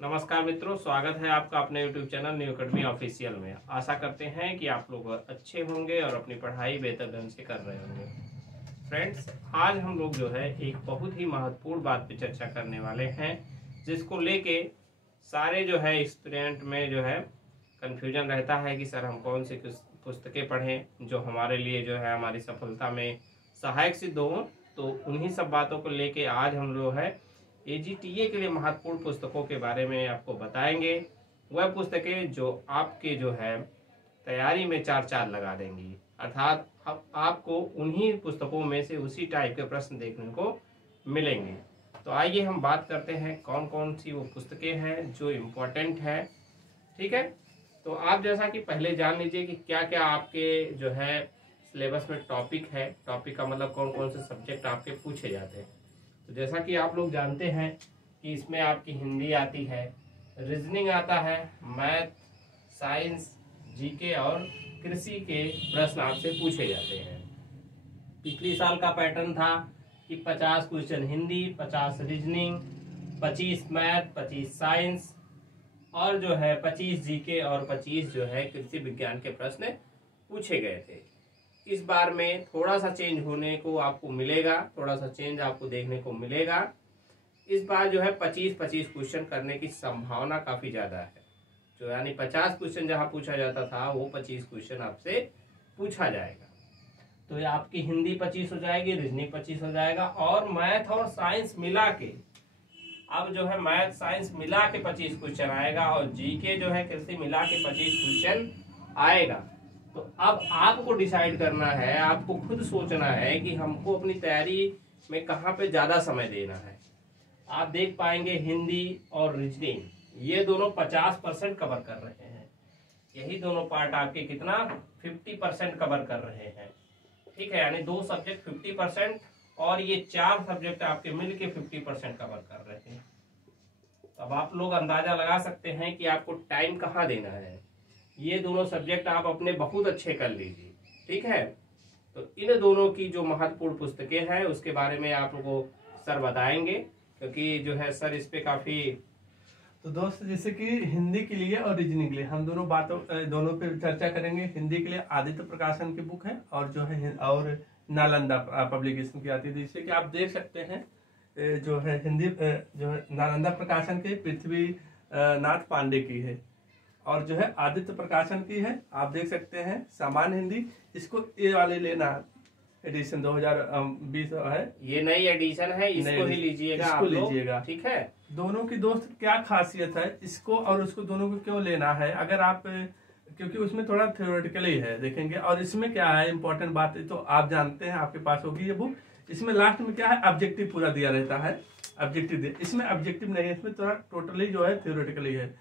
नमस्कार मित्रों, स्वागत है आपका अपने YouTube channel new academy official में। आशा करते हैं कि आप लोग अच्छे होंगे और अपनी पढ़ाई बेहतर ढंग से कर रहे होंगे। फ्रेंड्स, आज हम लोग जो है एक बहुत ही महत्वपूर्ण बात पे चर्चा करने वाले हैं, जिसको लेके सारे जो है स्टूडेंट में जो है कन्फ्यूजन रहता है कि सर हम कौन सी पुस्तकें पढ़ें जो हमारे लिए जो है हमारी सफलता में सहायक सिद्ध हो। तो उन्हीं सब बातों को लेके आज हम लोग है AGTA के लिए महत्वपूर्ण पुस्तकों के बारे में आपको बताएंगे। वह पुस्तकें जो आपके जो है तैयारी में चार चांद लगा देंगी, अर्थात अब आपको उन्हीं पुस्तकों में से उसी टाइप के प्रश्न देखने को मिलेंगे। तो आइए हम बात करते हैं कौन कौन सी वो पुस्तकें हैं जो इम्पोर्टेंट है। ठीक है, तो आप जैसा कि पहले जान लीजिए कि क्या क्या आपके जो है सिलेबस में टॉपिक है। टॉपिक का मतलब कौन कौन से सब्जेक्ट आपके पूछे जाते हैं। तो जैसा कि आप लोग जानते हैं कि इसमें आपकी हिंदी आती है, रीजनिंग आता है, मैथ, साइंस, जीके और कृषि के प्रश्न आपसे पूछे जाते हैं। पिछले साल का पैटर्न था कि 50 question Hindi, 50 reasoning, 25 math, 25 science और जो है 25 जीके और 25 जो है कृषि विज्ञान के प्रश्न पूछे गए थे। इस बार में थोड़ा सा चेंज होने को आपको मिलेगा, थोड़ा सा चेंज आपको देखने को मिलेगा। इस बार जो है 25-25 क्वेश्चन करने की संभावना काफी ज्यादा है। जो यानी 50 क्वेश्चन जहां पूछा जाता था वो 25 क्वेश्चन आपसे पूछा जाएगा। तो ये आपकी हिंदी 25 हो जाएगी, रीजनिंग 25 हो जाएगा और मैथ और साइंस मिला के अब जो है मैथ साइंस मिला के 25 क्वेश्चन आएगा और जीके जो है कृषि मिला के 25 क्वेश्चन आएगा। तो अब आपको डिसाइड करना है, आपको खुद सोचना है कि हमको अपनी तैयारी में कहाँ पे ज्यादा समय देना है। आप देख पाएंगे हिंदी और रीजनिंग ये दोनों 50% कवर कर रहे हैं। यही दोनों पार्ट आपके कितना 50% कवर कर रहे हैं। ठीक है, यानी दो सब्जेक्ट 50% और ये चार सब्जेक्ट आपके मिलके 50% कवर कर रहे हैं। अब आप लोग अंदाजा लगा सकते हैं कि आपको टाइम कहाँ देना है। ये दोनों सब्जेक्ट आप अपने बहुत अच्छे कर लीजिए। ठीक है, तो इन दोनों की जो महत्वपूर्ण पुस्तकें हैं उसके बारे में आप लोगों को सर बताएंगे, क्योंकि जो है सर इस पे काफी। तो दोस्त, जैसे कि हिंदी के लिए और रीजनिंग के लिए हम दोनों पे चर्चा करेंगे। हिंदी के लिए आदित्य प्रकाशन की बुक है और जो है और नालंदा पब्लिकेशन की आती है। जैसे कि आप देख सकते हैं जो है हिंदी जो है नालंदा प्रकाशन के पृथ्वी नाथ पांडे की है और जो है आदित्य प्रकाशन की है। आप देख सकते हैं सामान्य हिंदी, इसको ए वाले लेना, एडिशन 2020 है। ये नई एडिशन है, इसको ही लीजिएगा, इसको लीजिएगा। ठीक है, दोनों की दोस्त क्या खासियत है, इसको और उसको दोनों को क्यों लेना है, अगर आप क्योंकि उसमें थोड़ा थ्योरेटिकली है देखेंगे और इसमें क्या है इंपॉर्टेंट बात है तो आप जानते हैं, आपके पास होगी ये बुक। इसमें लास्ट में क्या है, ऑब्जेक्टिव पूरा दिया रहता है। ऑब्जेक्टिव इसमें ऑब्जेक्टिव नहीं है, इसमें थोड़ा टोटली जो है थ्योरेटिकली है।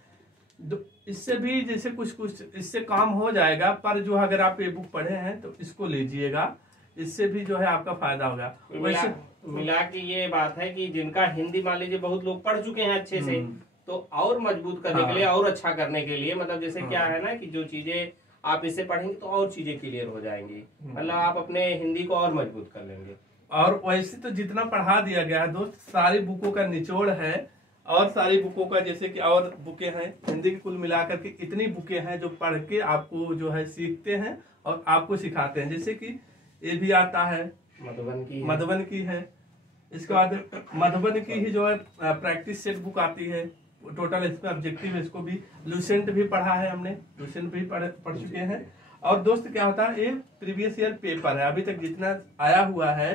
इससे भी जैसे कुछ इससे काम हो जाएगा, पर जो अगर आप ये बुक पढ़े हैं तो इसको लीजिएगा, इससे भी जो है आपका फायदा होगा। वैसे मिला के ये बात है कि जिनका हिंदी मान लीजिए बहुत लोग पढ़ चुके हैं अच्छे से, तो और मजबूत करने के लिए और अच्छा करने के लिए, मतलब जैसे क्या है ना कि जो चीजें आप इससे पढ़ेंगे तो और चीजें क्लियर हो जाएंगी, मतलब आप अपने हिंदी को और मजबूत कर लेंगे। और वैसे तो जितना पढ़ा दिया गया है दोस्त, सारी बुकों का निचोड़ है और सारी बुकों का जैसे कि और बुकें हैं हिंदी की कुल मिलाकर के इतनी बुकें हैं जो पढ़ के आपको जो है सीखते हैं और आपको सिखाते हैं। जैसे कि ये भी आता है मधुबन की है। इसके बाद मधुबन की ही जो है प्रैक्टिस सेट बुक आती है। टोटल इसमें ऑब्जेक्टिव है, इसको भी लुसेंट भी पढ़ा है हमने, लुसेंट भी पढ़ चुके हैं। और दोस्त क्या होता है, ये प्रीवियस ईयर पेपर है, अभी तक जितना आया हुआ है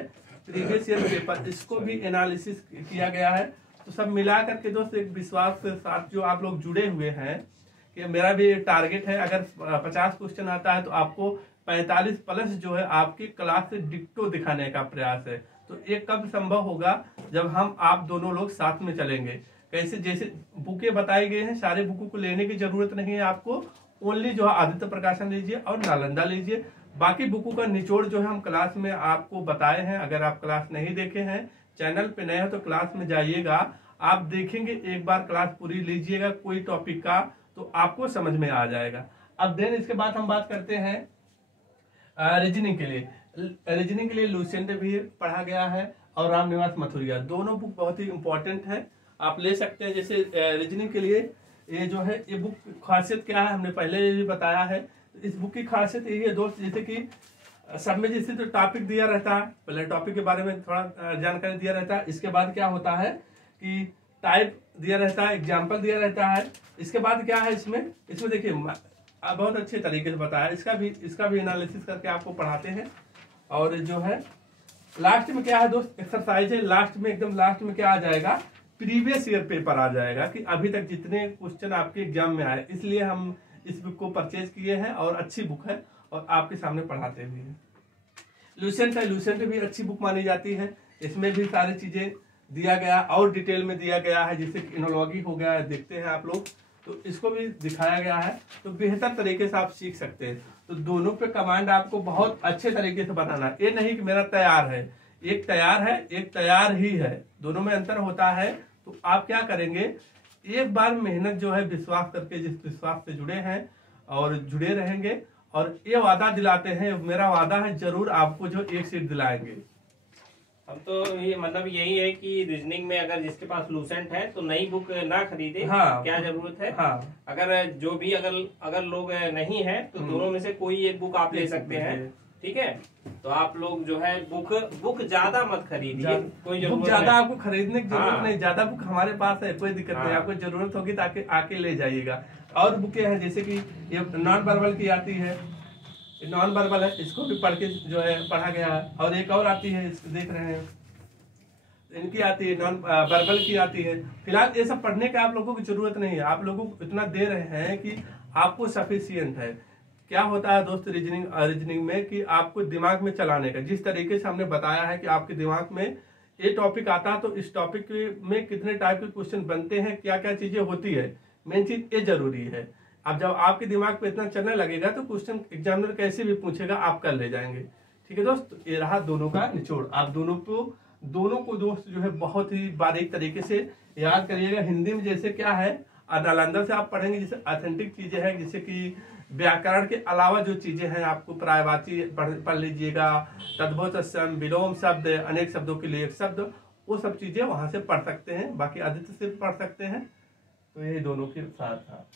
प्रीवियस ईयर पेपर, इसको भी एनालिसिस किया गया है। तो सब मिला करके दोस्त एक विश्वास के साथ जो आप लोग जुड़े हुए हैं कि मेरा भी टारगेट है, अगर 50 क्वेश्चन आता है तो आपको 45 प्लस जो है आपकी क्लास से डिक्टो दिखाने का प्रयास है। तो ये कब संभव होगा, जब हम आप दोनों लोग साथ में चलेंगे। कैसे, जैसे बुकें बताई गई हैं, सारे बुकों को लेने की जरूरत नहीं है आपको, ओनली जो है आदित्य प्रकाशन लीजिए और नालंदा लीजिए। बाकी बुकों का निचोड़ जो है हम क्लास में आपको बताए हैं। अगर आप क्लास नहीं देखे हैं, चैनल पे नए हो तो क्लास में जाइएगा, आप देखेंगे, एक बार क्लास पूरी लीजिएगा कोई टॉपिक का तो आपको समझ में आ जाएगा। अब देन इसके बाद हम बात करते हैं रीजनिंग के लिए। रीजनिंग के लिए लुसेंट भी पढ़ा गया है और रामनिवास मथुरिया, दोनों बुक बहुत ही इंपॉर्टेंट है आप ले सकते हैं। जैसे रीजनिंग के लिए ये जो है, ये बुक खासियत क्या है हमने पहले भी बताया है। इस बुक की खासियत यही है दोस्त, जैसे कि सब में जैसे तो टॉपिक दिया रहता है, पहले टॉपिक के बारे में थोड़ा जानकारी दिया रहता है, इसके बाद क्या होता है कि टाइप दिया रहता है, एग्जाम्पल दिया रहता है। इसके बाद क्या है इसमें देखिए बहुत अच्छे तरीके से बताया, इसका भी एनालिसिस करके आपको पढ़ाते हैं। और जो है लास्ट में क्या है दोस्त, एक्सरसाइज है। लास्ट में एकदम लास्ट में क्या आ जाएगा, प्रीवियस ईयर पेपर आ जाएगा कि अभी तक जितने क्वेश्चन आपके एग्जाम में आए। इसलिए हम इस बुक को परचेज किए हैं और अच्छी बुक है और आपके सामने पढ़ाते भी हैं। लूसेंट है, लूसेंट भी अच्छी बुक मानी जाती है। इसमें भी सारी चीजें दिया गया और डिटेल में दिया गया है, जैसे इनोलॉजी हो गया है, देखते हैं आप लोग, तो इसको भी दिखाया गया है, तो बेहतर तरीके से आप सीख सकते हैं। तो दोनों पे कमांड आपको बहुत अच्छे तरीके से बनाना है। ये नहीं कि मेरा तैयार है, एक तैयार है, एक तैयार ही है, दोनों में अंतर होता है। तो आप क्या करेंगे, एक बार मेहनत जो है विश्वास करके, जिस विश्वास से जुड़े हैं और जुड़े रहेंगे, और ये वादा दिलाते हैं, मेरा वादा है जरूर आपको जो एक सीट दिलाएंगे। हम तो ये मतलब यही है कि रीजनिंग में अगर जिसके पास लूसेंट है तो नई बुक ना खरीदे। हाँ, क्या जरूरत है। हाँ, अगर जो भी अगर लोग नहीं है तो दोनों में से कोई एक बुक आप ले सकते हैं। ठीक है, तो आप लोग जो है बुक ज्यादा मत खरीदिए, कोई जरूरत ज्यादा आपको खरीदने की जरूरत नहीं, ज्यादा बुक हमारे पास है, कोई दिक्कत नहीं। हाँ। आपको जरूरत होगी तो आके ले जाइएगा। और बुकें हैं जैसे कि ये नॉन वर्बल की आती है, नॉन वर्बल है, इसको भी पढ़ के जो है पढ़ा गया है। और एक और आती है, इसको देख रहे हैं, इनकी आती है, नॉन वर्बल की आती है। फिलहाल ये सब पढ़ने का आप लोगों की जरूरत नहीं है, आप लोगों को इतना दे रहे हैं कि आपको सफिशियंट है। क्या होता है दोस्त रीजनिंग में कि आपको दिमाग में चलाने का, जिस तरीके से हमने बताया है कि आपके दिमाग में ये टॉपिक आता है तो इस टॉपिक में कितने टाइप के क्वेश्चन बनते हैं, क्या क्या चीजें होती है, मेन चीज ये जरूरी है। अब जब आपके दिमाग पे इतना चलने लगेगा तो क्वेश्चन एग्जामिनर कैसे भी पूछेगा आप कर ले जाएंगे। ठीक है दोस्त, ये रहा दोनों का निचोड़। आप दोनों को दोस्त जो है बहुत ही बारीक तरीके से याद करिएगा। हिंदी में जैसे क्या है, नालंदा से आप पढ़ेंगे, जैसे ऑथेंटिक चीजें हैं, जैसे कि व्याकरण के अलावा जो चीजें हैं आपको पर्यायवाची पढ़ लीजिएगा, तद्भव तत्सम, विलोम शब्द, अनेक शब्दों के लिए एक शब्द, वो सब चीजें वहां से पढ़ सकते हैं, बाकी आदित्य से पढ़ सकते हैं। तो ये दोनों के साथ था।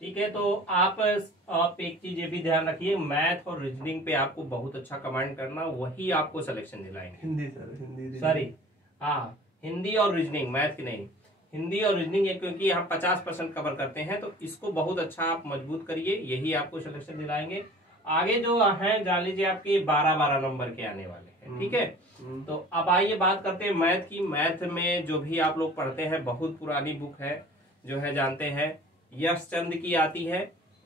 ठीक है, तो आप एक चीज ये भी ध्यान रखिए, मैथ और रीजनिंग पे आपको बहुत अच्छा कमांड करना, वही आपको सिलेक्शन दिलाएंगे। हिंदी सर, हिंदी सॉरी, हाँ, हिंदी और रीजनिंग, मैथ की नहीं, हिंदी और रीजनिंग है, क्योंकि हम 50% कवर करते हैं, तो इसको बहुत अच्छा आप मजबूत करिए, यही आपको सिलेक्शन दिलाएंगे। आगे जो है जान लीजिए आपके 12-12 नंबर के आने वाले हैं। ठीक है, तो अब आइए बात करते हैं मैथ की। मैथ में जो भी आप लोग पढ़ते हैं, बहुत पुरानी बुक है, जो है जानते हैं, यश चंद की आती है,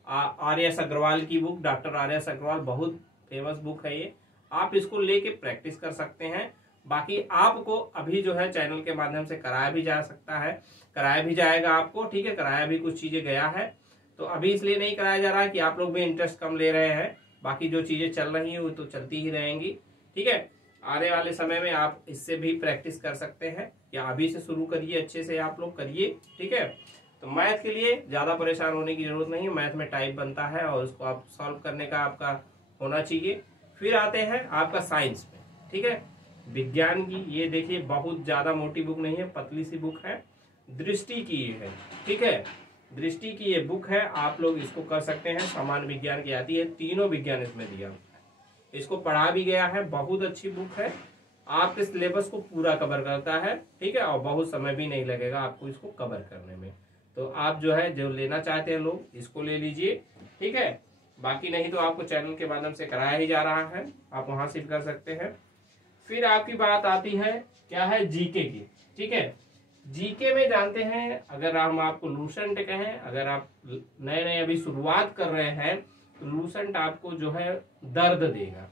आर.एस. अग्रवाल की बुक, डॉक्टर आर.एस. अग्रवाल, बहुत फेमस बुक है ये। आप इसको लेके प्रैक्टिस कर सकते हैं। बाकी आपको अभी जो है चैनल के माध्यम से कराया भी जा सकता है, कराया भी जाएगा आपको। ठीक है, कराया भी कुछ चीजें गया है, तो अभी इसलिए नहीं कराया जा रहा है कि आप लोग भी इंटरेस्ट कम ले रहे हैं। बाकी जो चीजें चल रही हैं वो तो चलती ही रहेंगी। ठीक है, आने वाले समय में आप इससे भी प्रैक्टिस कर सकते हैं, या अभी से शुरू करिए, अच्छे से आप लोग करिए। ठीक है, तो मैथ के लिए ज्यादा परेशान होने की जरूरत नहीं है, मैथ में टाइप बनता है और उसको आप सॉल्व करने का आपका होना चाहिए। फिर आते हैं आपका साइंस में। ठीक है, विज्ञान की ये देखिए बहुत ज्यादा मोटी बुक नहीं है, पतली सी बुक है, दृष्टि की है। ठीक है, दृष्टि की ये बुक है, आप लोग इसको कर सकते हैं। सामान्य विज्ञान की आती है, तीनों विज्ञान इसमें दिया, इसको पढ़ा भी गया है, बहुत अच्छी बुक है, आपके सिलेबस को पूरा कवर करता है। ठीक है, और बहुत समय भी नहीं लगेगा आपको इसको कवर करने में। तो आप जो है जो लेना चाहते हैं लोग इसको ले लीजिए। ठीक है, बाकी नहीं तो आपको चैनल के माध्यम से कराया ही जा रहा है, आप वहां से कर सकते हैं। फिर आपकी बात आती है क्या है, जीके की। ठीक है, जीके में जानते हैं, अगर हम आपको लूसेंट कहें, अगर आप नए नए अभी शुरुआत कर रहे हैं तो लूसेंट आपको जो है दर्द देगा।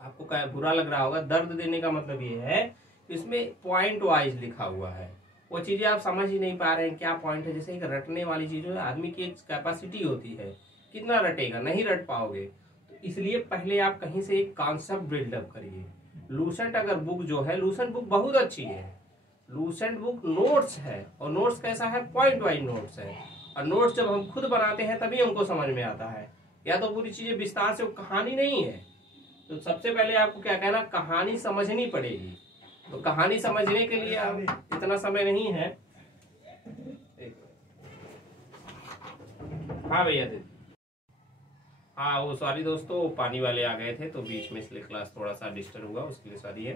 आपको क्या बुरा लग रहा होगा, दर्द देने का मतलब ये है इसमें पॉइंट वाइज लिखा हुआ है, वो चीजें आप समझ ही नहीं पा रहे हैं क्या पॉइंट है। जैसे एक रटने वाली चीज है, आदमी की कैपेसिटी होती है, कितना रटेगा, नहीं रट पाओगे, तो इसलिए पहले आप कहीं से एक कॉन्सेप्ट बिल्डअप करिए। लूसेंट अगर बुक जो है, लूसेंट बुक बहुत अच्छी है, लूसेंट बुक नोट्स है, और नोट्स कैसा है, पॉइंट वाइज नोट्स है। और नोट्स जब हम खुद बनाते हैं तभी हमको समझ में आता है, या तो पूरी चीजें विस्तार से, कहानी नहीं है। तो सबसे पहले आपको क्या कहना, कहानी समझनी पड़ेगी, तो कहानी समझने के लिए अब इतना समय नहीं है। हाँ भैया दे। हाँ वो सॉरी दोस्तों, पानी वाले आ गए थे तो बीच में, इसलिए क्लास थोड़ा सा डिस्टर्ब हुआ, उसके लिए सॉरी है।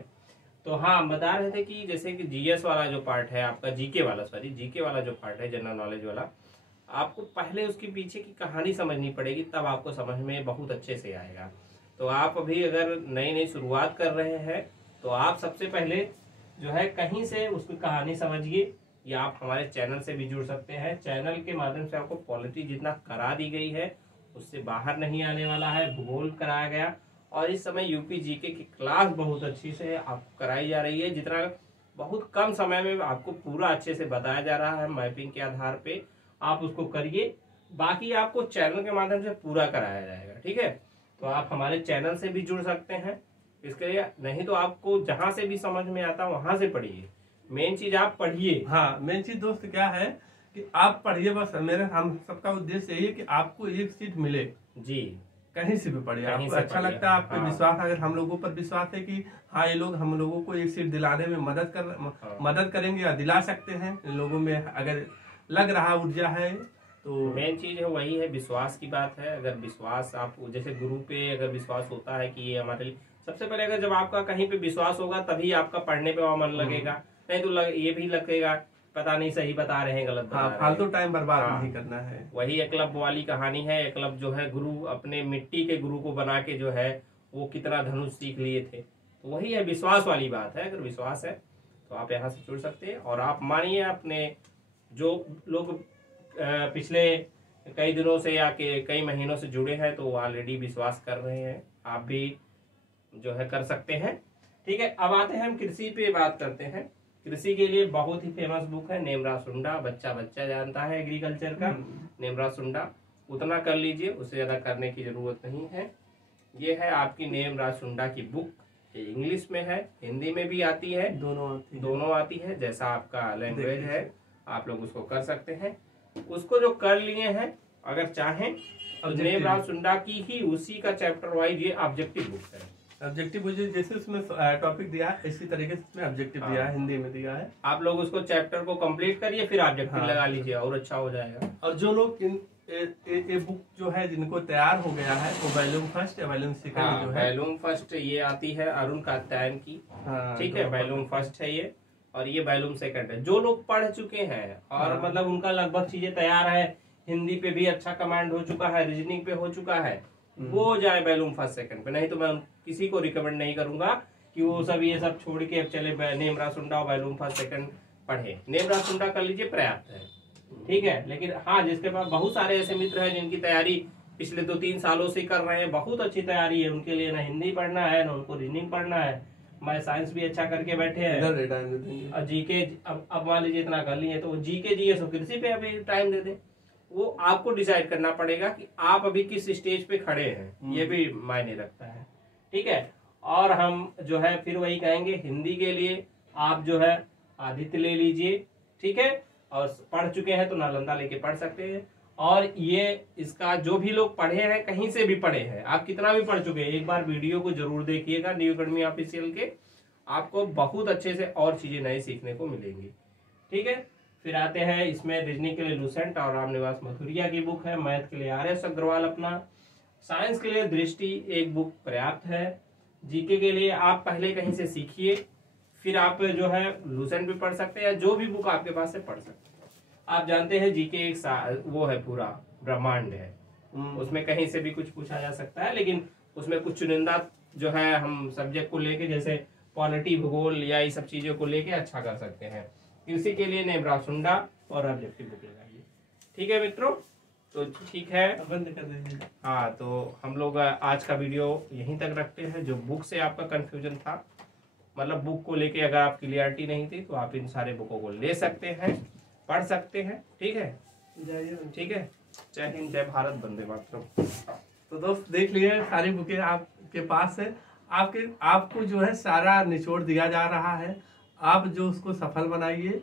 तो हाँ, हम बता रहे थे कि जैसे कि जीएस वाला जो पार्ट है आपका, जीके वाला जो पार्ट है, जनरल नॉलेज वाला, आपको पहले उसके पीछे की कहानी समझनी पड़ेगी, तब आपको समझ में बहुत अच्छे से आएगा। तो आप अभी अगर नई नई शुरुआत कर रहे हैं तो आप सबसे पहले जो है कहीं से उसकी कहानी समझिए, या आप हमारे चैनल से भी जुड़ सकते हैं। चैनल के माध्यम से आपको पॉलिटी जितना करा दी गई है उससे बाहर नहीं आने वाला है। भूगोल कराया गया, और इस समय यूपी जीके की क्लास बहुत अच्छी से आपको कराई जा रही है, जितना बहुत कम समय में आपको पूरा अच्छे से बताया जा रहा है मैपिंग के आधार पे। आप उसको करिए, बाकी आपको चैनल के माध्यम से पूरा कराया जाएगा। ठीक है, तो आप हमारे चैनल से भी जुड़ सकते हैं इसके लिए, नहीं तो आपको जहां से भी समझ में आता वहां से पढ़िए। मेन चीज आप पढ़िए। हाँ, मेन चीज दोस्त क्या है कि आप पढ़िए, बस मेरे हम सबका उद्देश्य यही है कि आपको एक सीट मिले जी, कहीं से भी पढ़िए, कहीं आपको से अच्छा पढ़िए। लगता है, आप पे हाँ। विश्वास, अगर हम लोगों पर विश्वास है कि हाँ ये लोग हम लोगों को एक सीट दिलाने में मदद करेंगे या दिला सकते हैं, इन लोगों में अगर लग रहा ऊर्जा है तो मेन चीज है वही है, विश्वास की बात है। अगर विश्वास आप जैसे गुरु पे अगर विश्वास होता है कि ये हमारे लिए, सबसे पहले अगर जब आपका कहीं पे विश्वास होगा तभी आपका पढ़ने पे मन लगेगा, नहीं तो ये भी लगेगा पता नहीं सही बता रहे हैं, गलत बता हाँ, रहे हैं। फालतू टाइम बर्बाद हाँ। नहीं करना है। वही एकलव्य वाली कहानी है। एकलव्य जो है गुरु अपने मिट्टी के गुरु को बना के जो है वो कितना धनुष सीख लिए थे। तो वही है, विश्वास वाली बात है। अगर विश्वास है तो आप यहाँ से जुड़ सकते हैं। और आप मानिए अपने जो लोग पिछले कई दिनों से या कई महीनों से जुड़े हैं तो वो ऑलरेडी विश्वास कर रहे हैं, आप भी जो है कर सकते हैं। ठीक है, अब आते हैं हम कृषि पे बात करते हैं। कृषि के लिए बहुत ही फेमस बुक है नेमरा सुंडा, बच्चा जानता है एग्रीकल्चर का। नेमरा सुंडा उतना कर लीजिए, उससे ज्यादा करने की जरूरत नहीं है। ये है आपकी नेमरा सुंडा की बुक, ये इंग्लिश में है, हिंदी में भी आती है, दोनों आती है। जैसा आपका लैंग्वेज है आप लोग उसको कर सकते हैं। उसको जो कर लिए हैं अगर चाहें, नेमरा सुंडा की ही उसी का चैप्टर वाइज ये ऑब्जेक्टिव बुक है। ऑब्जेक्टिव मुझे जैसे उसमें टॉपिक दिया है इसी तरीके से उसमें ऑब्जेक्टिव दिया है, हिंदी में दिया है। आप लोग उसको चैप्टर को कंप्लीट करिए, फिर ऑब्जेक्टिव लगा लीजिए और अच्छा हो जाएगा। और जो लोग ये बुक जो है जिनको तैयार हो गया है वो वॉल्यूम फर्स्ट या वॉल्यूम सेकंड जो है, वॉल्यूम फर्स्ट ये आती है अरुण कात्यायन की। ठीक है, वॉल्यूम फर्स्ट है ये, और ये वॉल्यूम सेकंड है। जो लोग पढ़ चुके हैं और मतलब उनका लगभग चीजें तैयार है, हिंदी पे भी अच्छा कमांड हो चुका है, रीजनिंग पे हो चुका है, वो जाए वॉल्यूम फर्स्ट सेकंड पे। नहीं तो मैं किसी को रिकमेंड नहीं करूंगा कि वो सब ये सब छोड़ के अब चले नेमरा सुंडा वॉल्यूम फर्स्ट सेकंड पढ़े। नेमरा सुंडा कर लीजिए, पर्याप्त है। ठीक है, लेकिन हाँ जिसके पास बहुत सारे ऐसे मित्र हैं जिनकी तैयारी पिछले 2-3 सालों से कर रहे हैं, बहुत अच्छी तैयारी है, उनके लिए ना हिंदी पढ़ना है ना उनको रीजनिंग पढ़ना है, मैं साइंस भी अच्छा करके बैठे हैं, और जीके अब मान लीजिए इतना कर लिए तो जीके जीएस कृषि पे अभी टाइम दे दे। वो आपको डिसाइड करना पड़ेगा कि आप अभी किस स्टेज पे खड़े हैं, ये भी मायने रखता है। ठीक है, और हम जो है फिर वही कहेंगे, हिंदी के लिए आप जो है आदित्य ले लीजिए। ठीक है, और पढ़ चुके हैं तो नालंदा लेके पढ़ सकते हैं। और ये इसका जो भी लोग पढ़े हैं, कहीं से भी पढ़े हैं, आप कितना भी पढ़ चुके हैं, एक बार वीडियो को जरूर देखिएगा न्यू अकेडमी ऑफिशियल के, आपको बहुत अच्छे से और चीजें नई सीखने को मिलेंगी। ठीक है, फिर आते हैं इसमें रीजनिंग के लिए लूसेंट और रामनिवास मथुरिया की बुक है, मैथ के लिए आर.एस. अग्रवाल अपना, साइंस के लिए दृष्टि एक बुक पर्याप्त है, जीके के लिए आप पहले कहीं से सीखिए, फिर आप जो है लूसेंट भी पढ़ सकते हैं या जो भी बुक आपके पास से पढ़ सकते हैं। आप जानते हैं जीके एक वो है, पूरा ब्रह्मांड है, उसमें कहीं से भी कुछ पूछा जा सकता है, लेकिन उसमें कुछ चुनिंदा जो है हम सब्जेक्ट को लेके, जैसे पॉलिटी, भूगोल या ये सब चीजों को लेके अच्छा कर सकते हैं। कृषि के लिए नेमरा सुंडा और ऑब्जेक्टिव बुक लगाइए। ठीक है मित्रों, तो ठीक है, बंद कर दीजिए। हाँ, तो हम लोग आज का वीडियो यहीं तक रखते हैं। जो बुक से आपका कंफ्यूजन था, मतलब बुक को लेके अगर आप क्लियरिटी नहीं थी, तो आप इन सारे बुकों को ले सकते हैं, पढ़ सकते हैं। ठीक है, ठीक है, जय हिंद, जय भारत, वंदे मातरम। तो दोस्त देख लिए सारी बुकें आपके पास है, आपको जो है सारा निचोड़ दिया जा रहा है, आप जो उसको सफल बनाइए।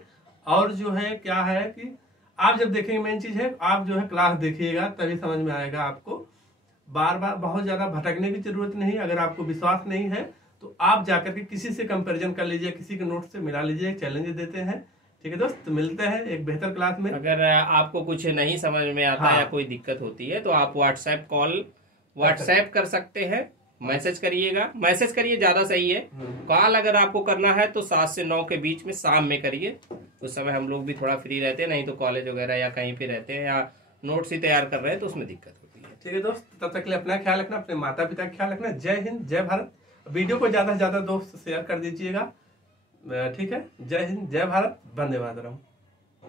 और जो है क्या है कि आप जब देखेंगे, मेन चीज है आप जो है क्लास देखिएगा तभी समझ में आएगा आपको। बार बार बहुत ज्यादा भटकने की जरूरत नहीं। अगर आपको विश्वास नहीं है तो आप जाकर के किसी से कंपैरिजन कर लीजिए, किसी के नोट से मिला लीजिए, चैलेंज देते हैं। ठीक है दोस्त, तो मिलते हैं एक बेहतर क्लास में। अगर आपको कुछ नहीं समझ में आता हाँ। या कोई दिक्कत होती है तो आप व्हाट्सएप कर सकते हैं, मैसेज करिएगा, मैसेज करिए ज्यादा सही है। कॉल अगर आपको करना है तो 7 से 9 के बीच में शाम में करिए, उस समय हम लोग भी थोड़ा फ्री रहते हैं, नहीं तो कॉलेज वगैरह या कहीं पे रहते हैं या नोट्स ही तैयार कर रहे हैं तो उसमें दिक्कत होती है। ठीक है दोस्त, तब तक के लिए अपना ख्याल रखना, अपने माता पिता का ख्याल रखना। जय हिंद, जय भारत। वीडियो को ज्यादा से ज्यादा दोस्त शेयर कर दीजिएगा। ठीक है, जय हिंद, जय भारत, वंदे मातरम।